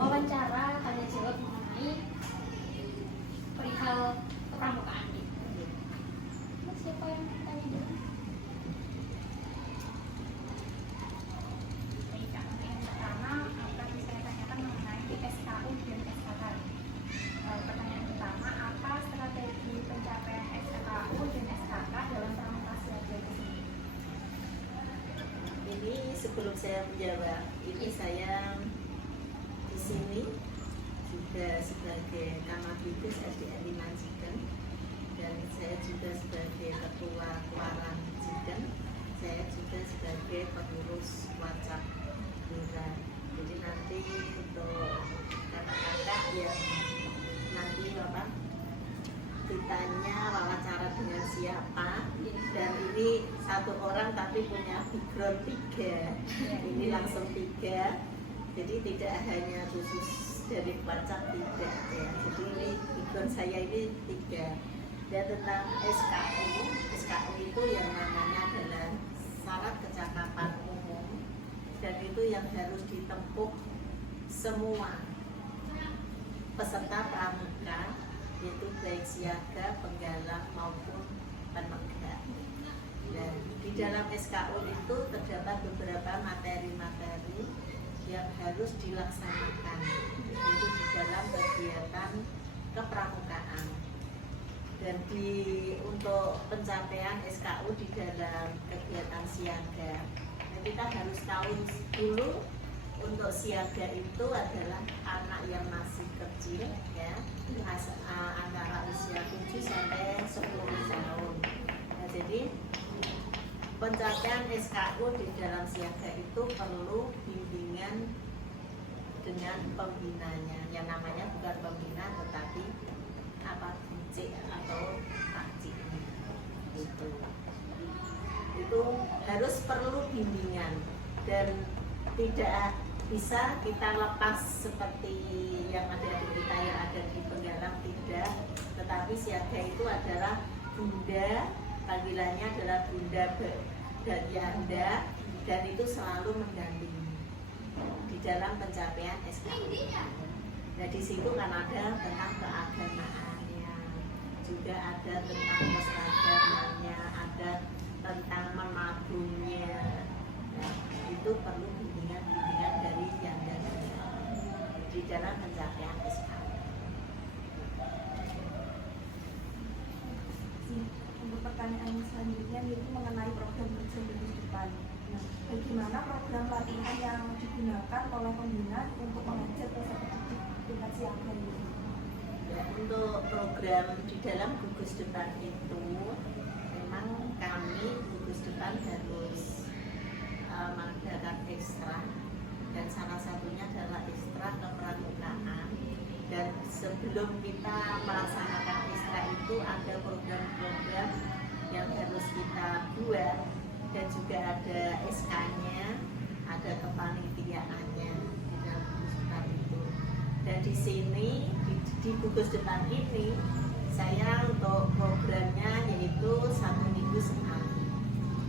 wawancara tanya jawab mengenai perihal kepramukaan. Siapa yang tanya dulu? Baik, yang pertama akan saya tanyakan mengenai SKU dan SKK. Pertanyaan pertama, apa strategi pencapaian SKU dan SKK dalam pramuka siaga ini? Ini sebelum saya menjawab, ini saya di sini juga sebagai Kamabidis SDN 5 Jigen, dan saya juga sebagai ketua Kuaran Jigen, saya juga sebagai pengurus WhatsApp Lurah. Jadi nanti untuk kakak-kakak yang nanti ditanya wawancara dengan siapa, dan ini satu orang tapi punya background 3, ini langsung 3, jadi tidak hanya khusus dari WhatsApp, tidak ya. Jadi ini background saya ini 3. Dan tentang SKU itu yang namanya adalah syarat kecakapan umum, dan itu yang harus ditempuh semua peserta pramuka, yaitu baik siaga, penggalang maupun penegak. Dan di dalam SKU itu terdapat beberapa materi-materi yang harus dilaksanakan, yaitu di dalam kegiatan kepramukaan. Dan untuk pencapaian SKU di dalam kegiatan siaga, kita harus tahu dulu untuk siaga itu adalah anak yang masih kecil ya, antara usia 7 sampai 10 tahun. Nah, jadi pencapaian SKU di dalam siaga itu perlu bimbingan dengan pembinanya, yang namanya bukan pembina tetapi cik atau pakcik itu harus perlu bimbingan, dan tidak bisa kita lepas seperti yang ada di kita yang ada di penggalang, tidak. Tetapi siaga itu adalah bunda, panggilannya adalah bunda dan yanda, dan itu selalu mendampingi di dalam pencapaian SKU. Nah, di situ kan ada tentang keagamaannya, juga ada tentang keseragamannya, ada tentang menabungnya. Nah, itu perlu bimbingan dari yanda di dalam pencapaian SKU. Untuk pertanyaan selanjutnya yaitu mengenai program kerja minggu depan. Nah, bagaimana program latihan yang digunakan oleh pembina untuk mengajar peserta didik tingkat siaga ini? Ya, untuk program di dalam gugus depan itu memang kami gugus depan harus mengadakan ekstra, dan salah satunya adalah ekstra kepramukaan. Dan sebelum kita melaksanakan ekstra itu ada program-program yang harus kita buat, dan juga ada SK-nya, ada kepanitiaannya di dalam gugus depan itu. Dan di sini di gugus depan ini saya untuk programnya yaitu 1 minggu sekali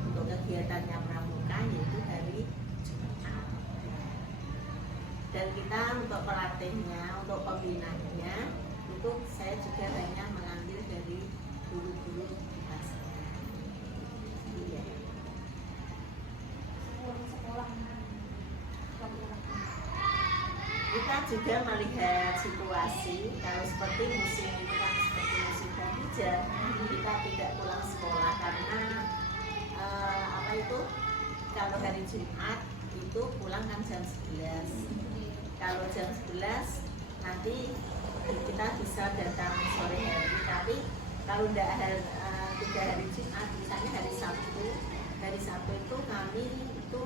untuk kegiatannya pramuka, yaitu hari Jumat. Dan kita untuk pelatihnya, untuk pembinanya itu saya juga banyak mengambil dari guru-guru di kelasnya. Iya. Kita juga melihat situasi, kalau seperti musim ini kan seperti musim hujan, kita tidak pulang sekolah karena kalau hari Jumat itu pulang kan jam 11. Kalau jam 11 nanti kita bisa datang sore hari, tapi kalau tidak hari Jumat, misalnya hari Sabtu itu kami itu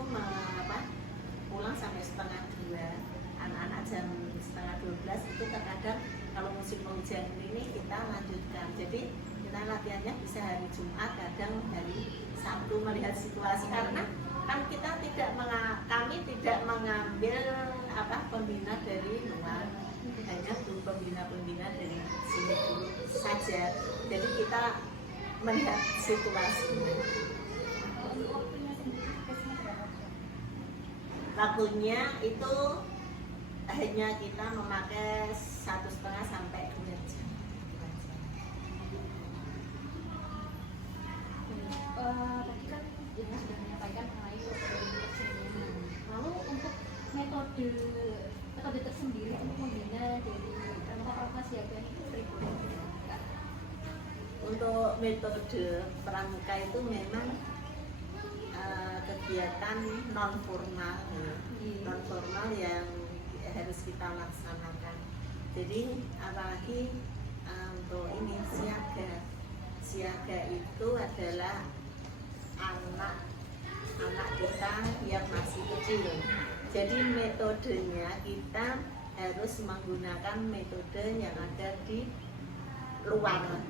pulang sampai setengah 2. Anak-anak musim penghujan ini kita lanjutkan. Jadi kita latihannya bisa hari Jumat, kadang hari Sabtu, melihat situasi, karena kan kita kami tidak mengambil pembina dari luar, hanya pembina-pembina dari sini dulu saja. Jadi kita melihat situasinya. Untuk waktunya sendiri biasanya berapa jam? Waktunya itu hanya kita memakai 1,5 sampai 2 jam. Tadi kan Ibu sudah menyampaikan mengenai prosedur perjalanan. Lalu untuk metode tersendiri untuk membina dari pramuka siaga itu seperti apa? Untuk metode pramuka itu memang kegiatan non formal yang harus kita laksanakan. Jadi apalagi untuk ini siaga itu adalah anak kita yang masih kecil. Jadi metodenya kita harus menggunakan metode yang ada di luar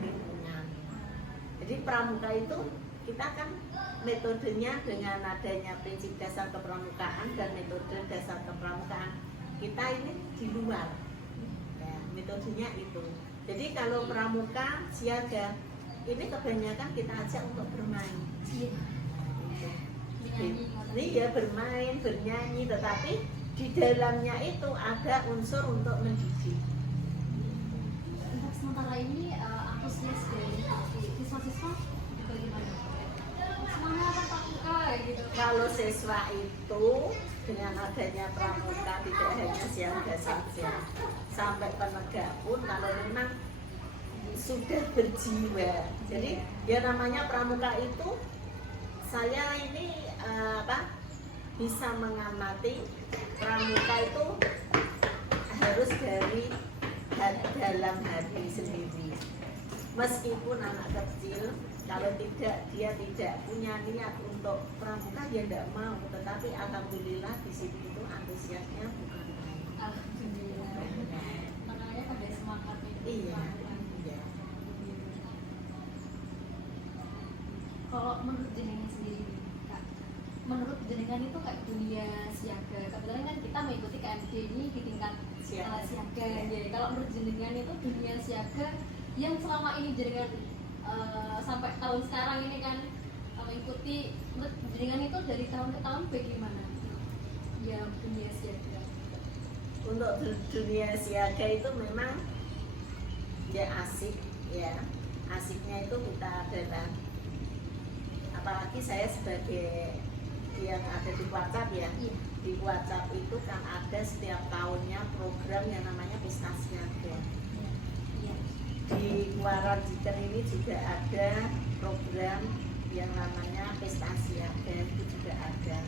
lingkungan. Jadi pramuka itu kita kan metodenya dengan adanya prinsip dasar kepramukaan dan metode dasar kepramukaan kita ini di luar. Ya, metodenya itu. Jadi kalau pramuka siaga ini kebanyakan kita ajak untuk bermain. Iya. Iya, bermain, bernyanyi, tetapi di dalamnya itu ada unsur untuk mendidik. Untuk sementara ini antusias dari siswa-siswa bagaimana? Semangat kan pramuka gitu. Kalau siswa itu dengan adanya pramuka tidak hanya siaga saja, sampai penegak pun kalau memang sudah berjiwa. Jadi ya namanya pramuka itu saya ini bisa mengamati pramuka itu harus dari dalam hati sendiri. Meskipun anak kecil kalau dia tidak punya niat untuk pramuka dia tidak mau, tetapi alhamdulillah di situ itu antusiasnya bukan main. Alhamdulillah. Makanya pada semangat ini. Iya. Kalau menurut jenengan sendiri, Kak, menurut jenengan itu kayak dunia siaga. Kebetulan kan kita mengikuti KMD ini di tingkat siaga. Jadi kalau menurut jenengan itu dunia siaga yang selama ini jenengan sampai tahun sekarang ini kan mengikuti, menurut jenengan itu dari tahun ke tahun bagaimana? Ya dunia siaga. Untuk dunia siaga itu memang ya asik ya. Asiknya itu kita adalah, apalagi saya sebagai yang ada di WhatsApp ya. Iya. Di WhatsApp itu kan ada setiap tahunnya program yang namanya Pesta Siaga. Iya. Di Muara Jiker ini juga ada program yang namanya Pesta Siaga, itu juga ada.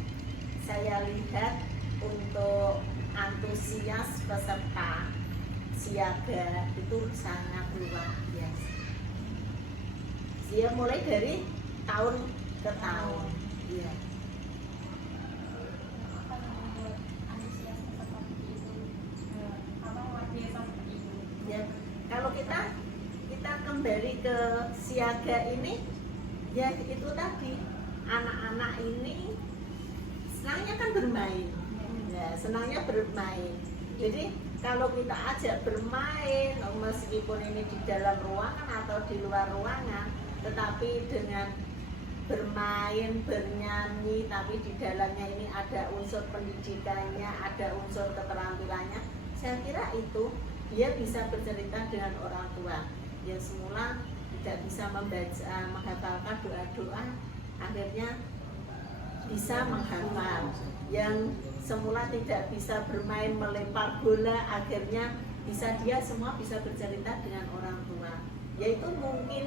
Saya lihat untuk antusias peserta siaga itu sangat luar biasa. Dia mulai dari tahun ke tahun. Iya. Apa yang membuat antusias seperti itu? Apa luar biasa seperti itu? Ya, kalau kita kembali ke siaga ini, ya itu tadi anak-anak ini senangnya kan bermain, ya senangnya bermain. Jadi kalau kita ajak bermain, meskipun ini di dalam ruangan atau di luar ruangan, tetapi dengan bermain, bernyanyi, tapi di dalamnya ini ada unsur pendidikannya, ada unsur keterampilannya. Saya kira itu dia bisa bercerita dengan orang tua yang semula tidak bisa membaca, menghafalkan doa-doa, akhirnya bisa menghafal. Yang semula tidak bisa bermain melempar bola, akhirnya dia semua bisa bercerita dengan orang tua. Yaitu mungkin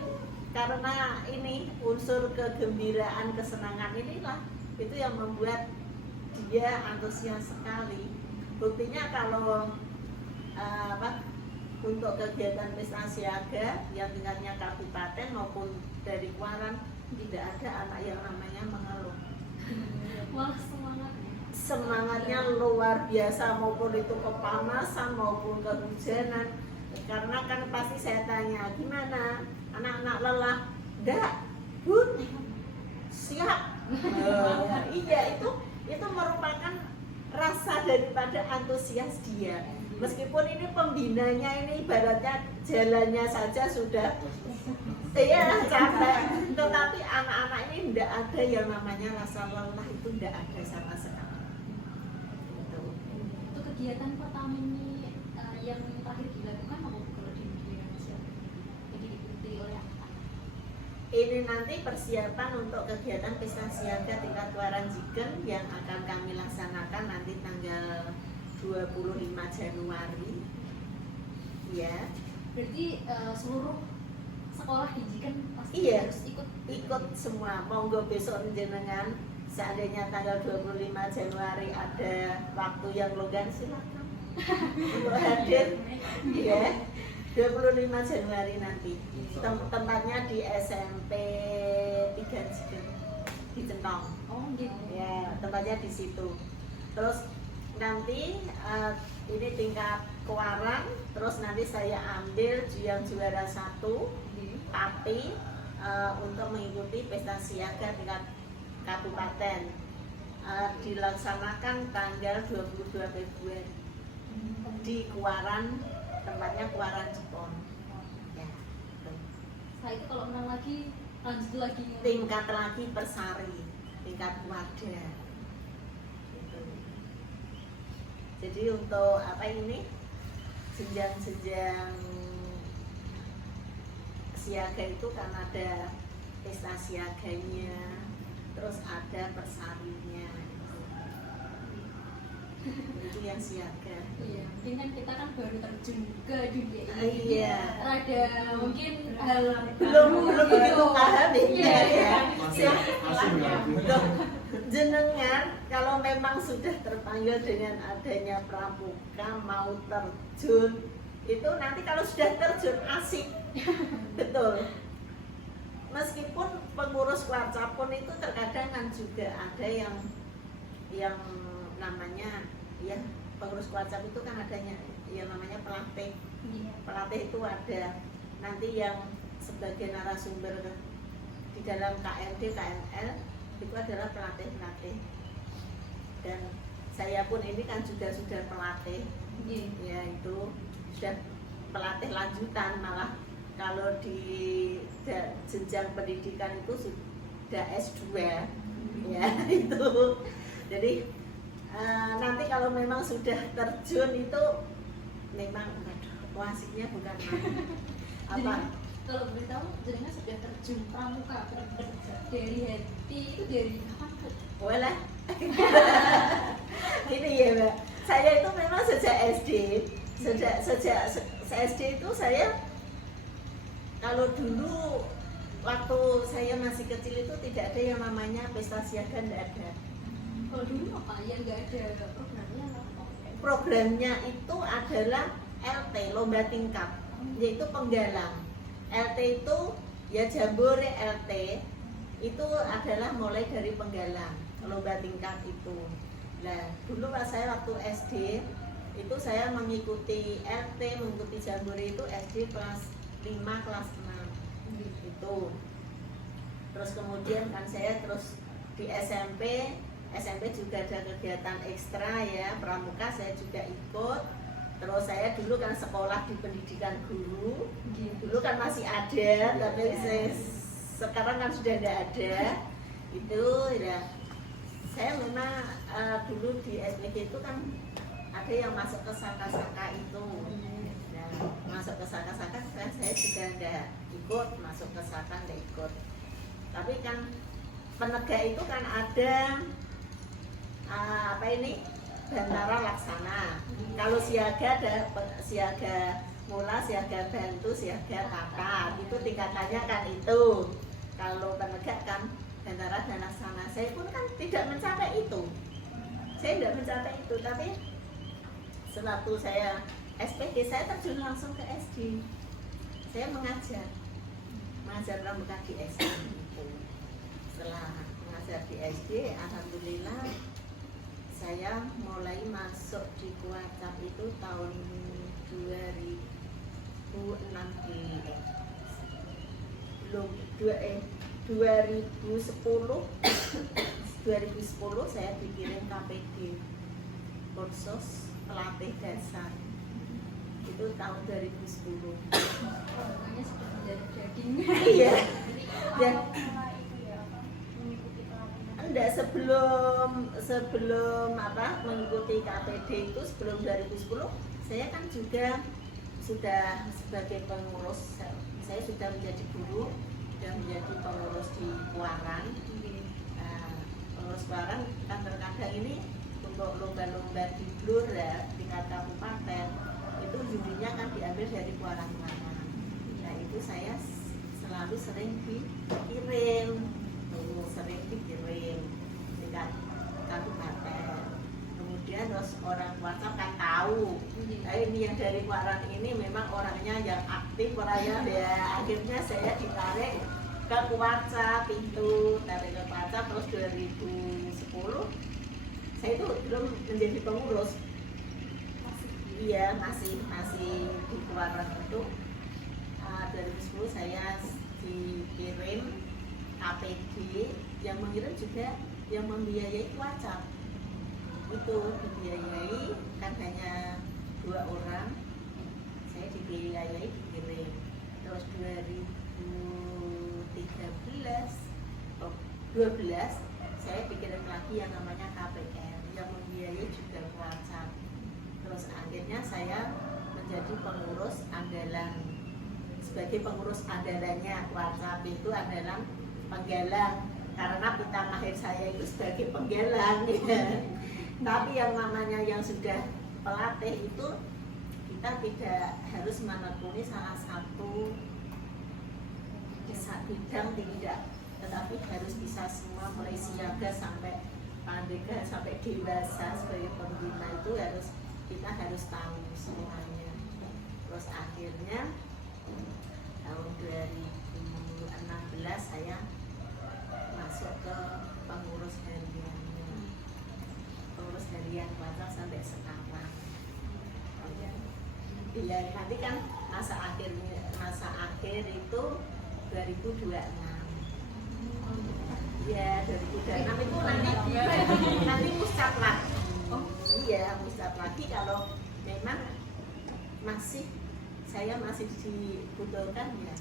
karena ini unsur kegembiraan, kesenangan inilah itu yang membuat dia antusias sekali. Buktinya kalau untuk kegiatan Pesta Siaga yang tingkatnya kabupaten maupun dari Kuaran tidak ada anak yang namanya mengeluh. Wah, semangat. Semangatnya luar biasa, maupun itu kepanasan maupun kehujanan. Karena kan pasti saya tanya, gimana anak-anak lelah? Enggak, Bun, siap. Iya, itu merupakan rasa daripada antusias dia. Meskipun ini pembinanya ini ibaratnya jalannya saja sudah capek, tetapi anak-anak ini tidak ada yang namanya rasa lelah, itu tidak ada sama sekali. Itu kegiatan pertama ini yang terakhir dilakukan apa kalau di Indonesia? Jadi diikuti oleh apa? Ini nanti persiapan untuk kegiatan pesta siaga tingkat Waranjigen yang akan kami laksanakan nanti tanggal 25 Januari. Ya. Berarti seluruh sekolah di Jigen pasti Iya. harus Ikut semua. Monggo besok jenengan seandainya tanggal 25 Januari ada waktu yang longgar silakan untuk hadir. Ya. 25 Januari nanti. Tempatnya di SMP 3 Jigen di Centong. Oh gitu. Ya, tempatnya di situ. Terus nanti ini tingkat Kewaran, terus nanti saya ambil yang juara 1 tapi untuk mengikuti pesta siaga tingkat kabupaten dilaksanakan tanggal 22 Februari di Kewaran, tempatnya Kewaran Jepon. Ya, gitu. Setelah itu kalau menang lagi lanjut lagi Tingkat lagi Persari, tingkat wadah. Gitu. Jadi untuk apa ini jenjang-jenjang siaga itu kan ada pesta siaganya, terus ada persarinya. Itu yang siaga. Iya, mungkin kan kita kan baru terjun ke dunia ini. Iya. Rada mungkin hal Belum begitu paham Iya. ya. Masih Loh, jenengan kalau memang sudah terpanggil dengan adanya pramuka mau terjun, itu nanti kalau sudah terjun asik. Betul. Meskipun pengurus keluarga pun itu terkadang kan juga ada yang namanya ya pengurus keluarga itu kan adanya yang namanya pelatih. Iya. Pelatih itu ada nanti yang sebagai narasumber di dalam KMD, KML itu adalah pelatih-pelatih. Dan saya pun ini kan juga sudah pelatih. Iya. Ya itu sudah pelatih lanjutan, malah kalau di jenjang pendidikan itu sudah S2 ya itu. Jadi nanti kalau memang sudah terjun itu memang wasiknya bukan main. Apa? Kalau beritahu jenengan sudah terjun pramuka dari hati itu dari kapan? Boleh. Ini ya Mbak, saya itu memang sejak SD, sejak SD itu saya kalau dulu waktu saya masih kecil itu tidak ada yang namanya pesta siaga, tidak ada. Kalau dulu apa yang nggak ada programnya apa? Programnya itu adalah LT, lomba tingkat, yaitu penggalang. LT itu ya jambore LT itu adalah mulai dari penggalang, lomba tingkat itu. Nah, dulu pas saya waktu SD itu saya mengikuti LT, mengikuti jambore itu SD kelas 5, kelas 6 itu. Terus kemudian kan saya terus di SMP juga ada kegiatan ekstra ya, pramuka saya juga ikut. Terus saya dulu kan sekolah di pendidikan guru, dulu kan masih ada, tapi sekarang kan sudah tidak ada. Itu ya, saya memang dulu di SPG itu kan ada yang masuk ke saka-saka itu. Nah, masuk ke saka-saka saya juga tidak ikut, masuk ke saka tidak ikut. Tapi kan penegak itu kan ada apa ini? Bantara laksana. Kalau siaga ada siaga mula, siaga bantu, siaga kakak. Itu tingkatannya kan itu. Kalau penegak kan bantara dan laksana. Saya pun kan tidak mencapai itu. Saya tidak mencapai itu, tapi sewaktu saya SPG saya terjun langsung ke SD. Saya mengajar pramuka di SD. Setelah mengajar di SD, alhamdulillah saya mulai masuk di Kuacap itu tahun 2000 belum 2010 saya dikirim KPD kursus pelatih dasar itu tahun 2010. Pokoknya seperti dari daging. Iya. Dan Awal itu ya apa mengikuti pelatihan. enggak sebelum mengikuti KPD itu sebelum 2010 saya kan juga sudah sebagai pengurus, saya sudah menjadi guru dan menjadi pengurus di Kuaran. Pengurus Kuaran kan terkadang ini untuk lomba-lomba di Blur ya tingkat kabupaten itu jurinya kan diambil dari Kuaran. Nah itu saya selalu sering dikirim tingkat kabupaten. Kemudian terus orang WhatsApp kan tahu, nah, ini yang dari Kuaran ini memang orangnya yang aktif orangnya ya. Akhirnya saya ditarik ke WhatsApp tarik ke WhatsApp terus 2010 saya itu belum menjadi pengurus. Iya masih di Kuaran itu. 2010 saya dikirim KPD, yang mengirim juga yang membiayai WhatsApp itu dibiayai kan hanya 2 orang, saya dibiayai dikirim. Terus 2012 saya dikirim lagi yang namanya KPR yang membiayai juga WhatsApp. Terus akhirnya saya menjadi pengurus andalan. Sebagai pengurus andalannya WhatsApp itu adalah penggalang, karena pita mahir saya itu sebagai penggalang ya. Tapi yang namanya yang sudah pelatih itu kita tidak harus menekuni salah satu bidang, tidak, tetapi harus bisa semua mulai siaga sampai pandega sampai dewasa. Sebagai pembina itu kita harus tahu semuanya. Terus akhirnya tahun 2016 saya masuk ke pengurus harian WhatsApp sampai sekarang. Iya, nanti kan masa akhir itu 2026. Ya 2026 itu nanti muscat lagi. Iya muscat lagi kalau memang saya masih dibutuhkan ya.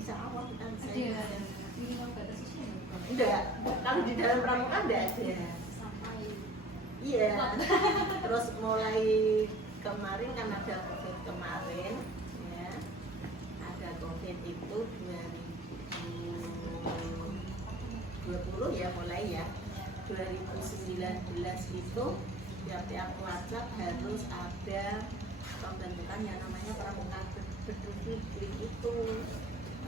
Insya Allah kita saya minimal batasnya enggak, kalau di dalam pramuka enggak ada. Iya. Terus mulai kemarin kan ada COVID kemarin ya. Ada COVID itu 2020 ya mulai ya. 2019 itu tiap WhatsApp harus ada pembentukan yang namanya pramuka peduli itu.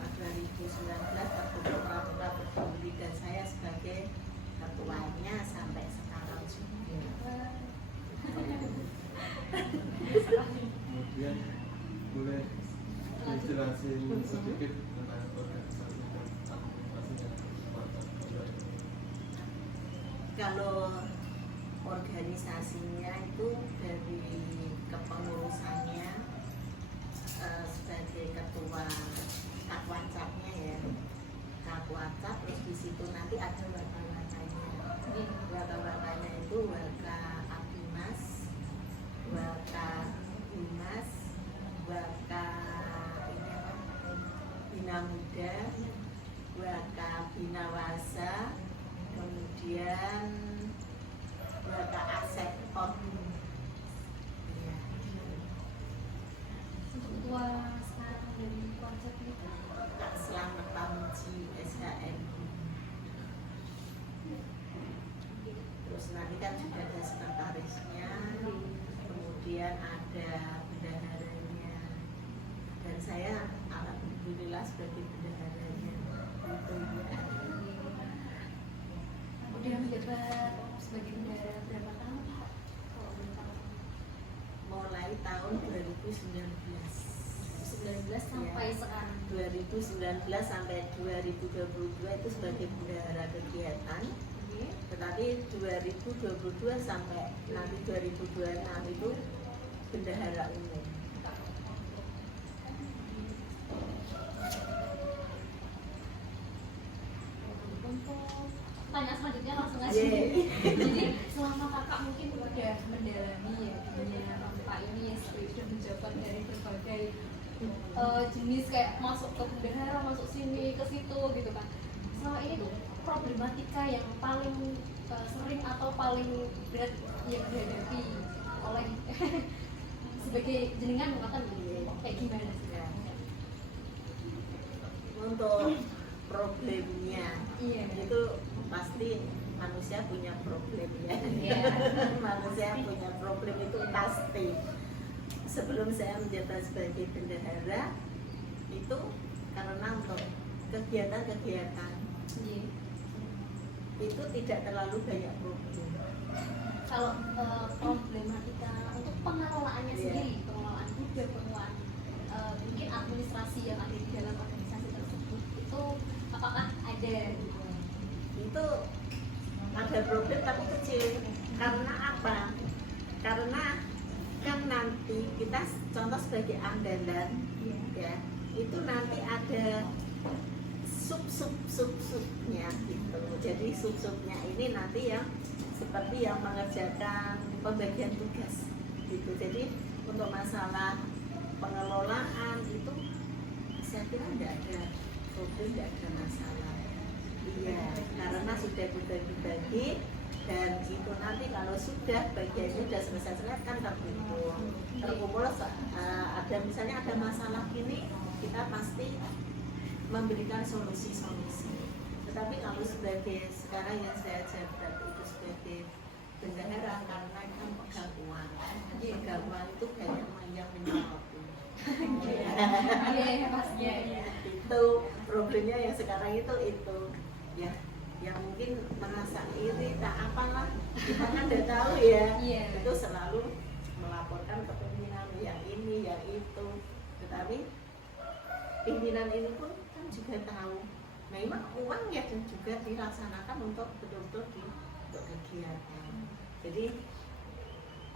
2019 terbentuk pramuka peduli dan saya sebagai ketuanya sampai sekarang juga. Kemudian boleh dijelasin sedikit tentang organisasi dan administrasinya. Kalau organisasinya itu dari kepengurusannya sebagai ketua Kak WhatsApp-nya ya, Kak WhatsApp, terus di situ nanti ada warga-warganya. Warga-warganya itu warga Abimas, warga Humas, warga Bina Muda, warga Bina Wasa, kemudian warga Asep On. ketua sekarang dari konsep itu Kak Selamat Pamuji SHM. Terus nanti kan juga ada sekretarisnya, kemudian ada bendaharanya, dan saya alhamdulillah sebagai bendaharanya. Itu ya. udah menjabat sebagai bendahara berapa tahun Pak? Kalau boleh tahu. Mulai tahun 2019. 19 sampai sekarang. 2019 sampai 2022 itu sebagai bendahara kegiatan. Tetapi 2022 sampai nanti 2026 itu bendahara umum. pertanyaan selanjutnya langsung aja. Jadi selama kakak mungkin udah mendalami ya dunia Pak ini ya, sudah menjabat dari berbagai jenis kayak masuk ke bendahara, masuk sini ke situ gitu kan. Selama ini tuh problematika yang paling sering atau paling berat yang dihadapi oleh sebagai jenengan mengatakan kayak gimana sih? Untuk problemnya Iya. itu pasti manusia punya problemnya. Iya. Manusia punya problem itu pasti. Sebelum saya menjabat sebagai bendahara itu karena untuk kegiatan-kegiatan Iya. itu tidak terlalu banyak problem. Kalau problematika untuk pengelolaannya Iya. sendiri, pengelolaan budget, pengelolaan mungkin administrasi yang ada di dalam organisasi tersebut itu apakah ada? Itu ada problem tapi kecil. Karena apa? Karena kan nanti kita contoh sebagai andalan ya, itu nanti ada sub-subnya gitu. Jadi sub-subnya ini nanti yang seperti yang mengerjakan pembagian tugas gitu. Jadi untuk masalah pengelolaan itu saya kira tidak ada problem, tidak ada masalah. Iya, karena sudah dibagi-bagi dan itu nanti kalau sudah bagiannya sudah selesai kan terkumpul ada misalnya ada masalah ini kita pasti memberikan solusi-solusi. Tetapi kalau sebagai sekarang yang saya jabat itu sebagai bendahara karena kan pegang uang, pegang uang itu banyak yang menyoroti. Iya, pasti. Itu problemnya yang sekarang itu ya, yang mungkin merasa iri tak apalah, kita kan udah tahu ya. Iya. Itu selalu melaporkan ke pimpinan yang ini yang itu, tetapi pimpinan ini pun kan juga tahu memang uang ya dan juga dilaksanakan untuk betul-betul untuk kegiatan. Jadi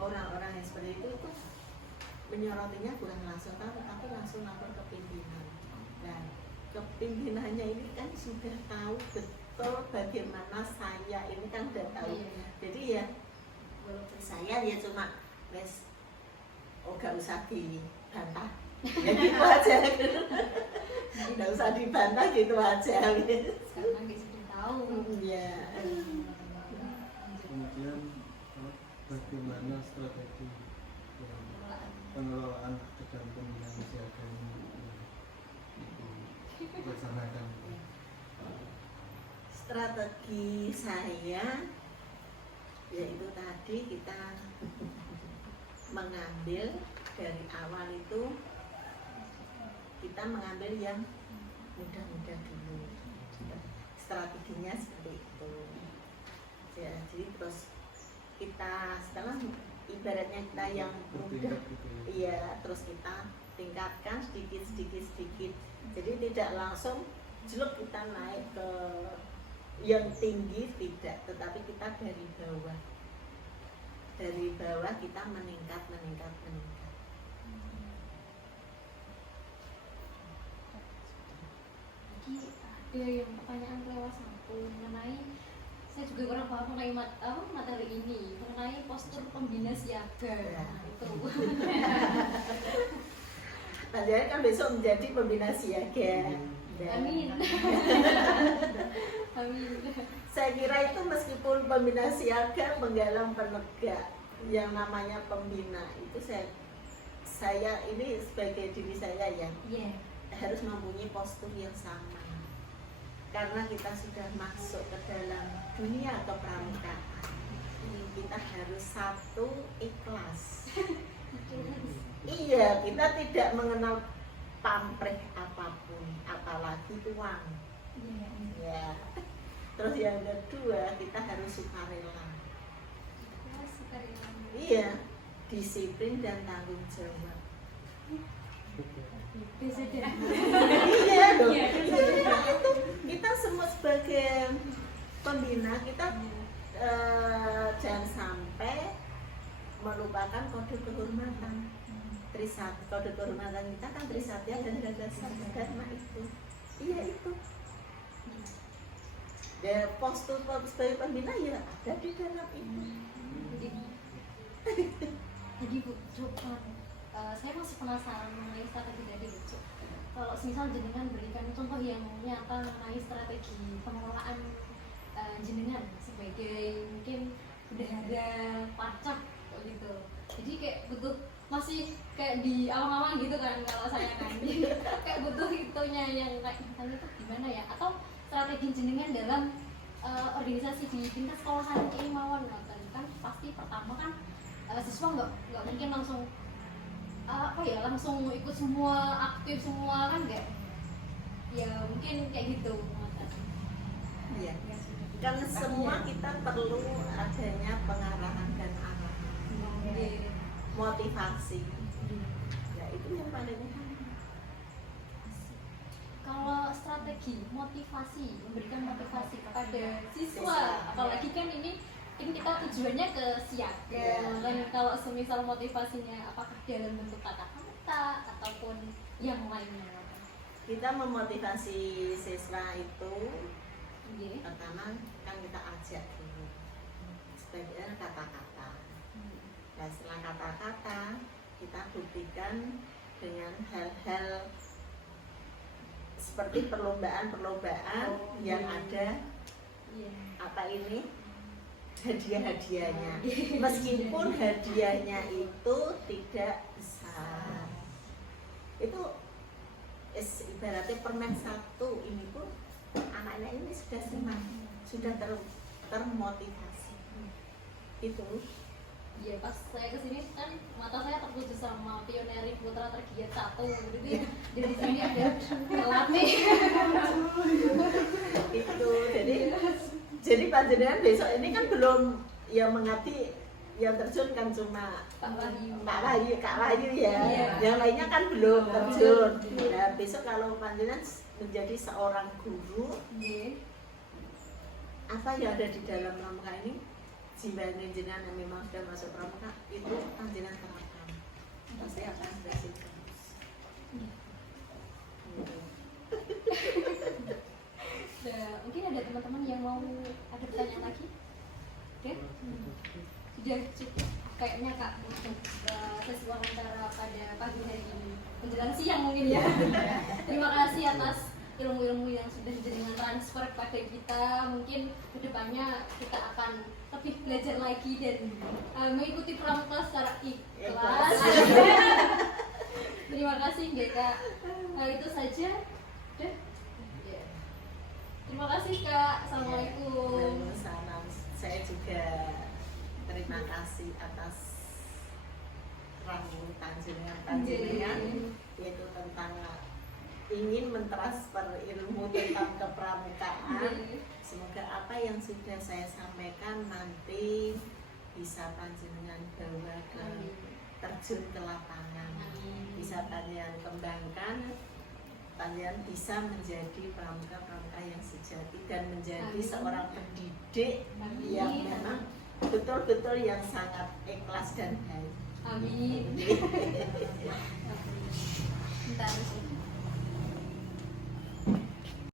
orang-orang yang seperti itu menyorotinya bukan langsung tahu, tapi langsung lapor ke pimpinan. Dan kepimpinannya ini kan sudah tahu betul bagaimana saya ini kan sudah tahu. Jadi ya saya ya cuma gak usah dibantah. Ya gitu aja. Gak usah dibantah gitu aja. Karena dia sudah tahu. Iya. Kemudian bagaimana strategi pengelolaan dan pembinaan siaga ini itu dilaksanakan? Strategi saya yaitu tadi kita mengambil dari awal itu kita mengambil yang mudah-mudah dulu. Strateginya seperti itu. Jadi terus kita setelah ibaratnya kita yang mudah, iya, terus kita tingkatkan sedikit. Jadi tidak langsung jelek kita naik ke yang tinggi, tidak, tetapi kita dari bawah. Dari bawah kita meningkat. Jadi ada yang pertanyaan lewat satu mengenai, saya juga kurang paham mengenai materi ini, mengenai postur pembina siaga. Nah, itu. Padahal kan besok menjadi pembina siaga. Amin. Amin. Saya kira itu meskipun pembina siaga menggalang penegak yang namanya pembina itu saya ini sebagai diri saya ya harus mempunyai postur yang sama karena kita sudah masuk ke dalam dunia kepramukaan. Kita harus satu ikhlas. Iya, kita tidak mengenal pamrih apapun, apalagi uang. Ya. Terus yang kedua, kita harus sukarela. Iya, disiplin dan tanggung jawab. Iya dong. Itu kita semua sebagai pembina kita jangan sampai melupakan kode kehormatan. Kode kehormatan kita kan Trisatya dan Jaga Dharma itu. Iya itu. Dan postur sebagai pembina ya ada di dalam itu. Jadi Bu, Cuk, saya masih penasaran mengenai strategi tadi Bu, Cuk. Kalau misal jenengan berikan contoh yang nyata mengenai strategi pengelolaan jenengan sebagai mungkin bendahara pacak gitu. Jadi kayak butuh masih kayak di awang-awang gitu kan kalau saya nanya. Kayak butuh itunya yang kayak misalnya itu gimana ya? Atau strategi jenengan dalam organisasi di tingkat sekolahan keimawan kan pasti pertama kan siswa nggak mungkin langsung langsung ikut semua aktif semua kan nggak ya mungkin kayak gitu Iya. Kan semua kita perlu adanya pengarahan dan arahan, motivasi. Ya itu yang paling utama. kalau strategi motivasi memberikan motivasi kepada siswa Siswa, apalagi kan ini kita tujuannya ke siaga dan kalau semisal motivasinya apakah dalam bentuk kata-kata ataupun yang lainnya Kita memotivasi siswa itu Iya. pertama kan kita ajak dulu sebagian kata-kata. Dan setelah kata-kata kita buktikan dengan hal-hal seperti perlombaan-perlombaan yang ada apa ini hadiah-hadiahnya. Meskipun hadiahnya itu tidak besar, itu ibaratnya permen satu ini pun anak-anak ini sudah senang, sudah termotivasi. Itu. Iya pas saya kesini kan mata saya tertuju sama pioneri putra tergiat 1 gitu jadi sini ada pelatih Itu jadi panjenengan besok ini kan belum yang mengabdi yang terjun kan cuma Kak Wahyu ya. Iya. Yang lainnya kan belum terjun. Nah, besok kalau panjenengan menjadi seorang guru, apa yang ada di dalam pramuka ini? Jiwa jenengan yang memang sudah masuk pramuka itu panjenengan terapkan. Pasti akan berhasil. Nah, mungkin ada teman-teman yang mau ada pertanyaan lagi? Oke? Sudah cukup kayaknya Kak untuk sesi wawancara pada pagi hari ini menjelang siang mungkin ya. Terima kasih atas ilmu-ilmu yang sudah jenengan transfer kepada kita. Mungkin kedepannya kita akan lebih belajar lagi dan mengikuti pramuka secara ikhlas. Terima kasih Kak. Itu saja. Udah? Ya. Terima kasih Kak. Assalamualaikum. Waalaikumsalam. Saya juga terima kasih atas rambutan jenengan yaitu tentang ingin mentransfer ilmu tentang kepramukaan. Semoga apa yang sudah saya sampaikan nanti bisa panjenengan bawa ke terjun ke lapangan, bisa panjenengan kembangkan, panjenengan bisa menjadi pramuka-pramuka yang sejati dan menjadi seorang pendidik yang memang betul-betul yang sangat ikhlas dan baik. Amin. Bentar.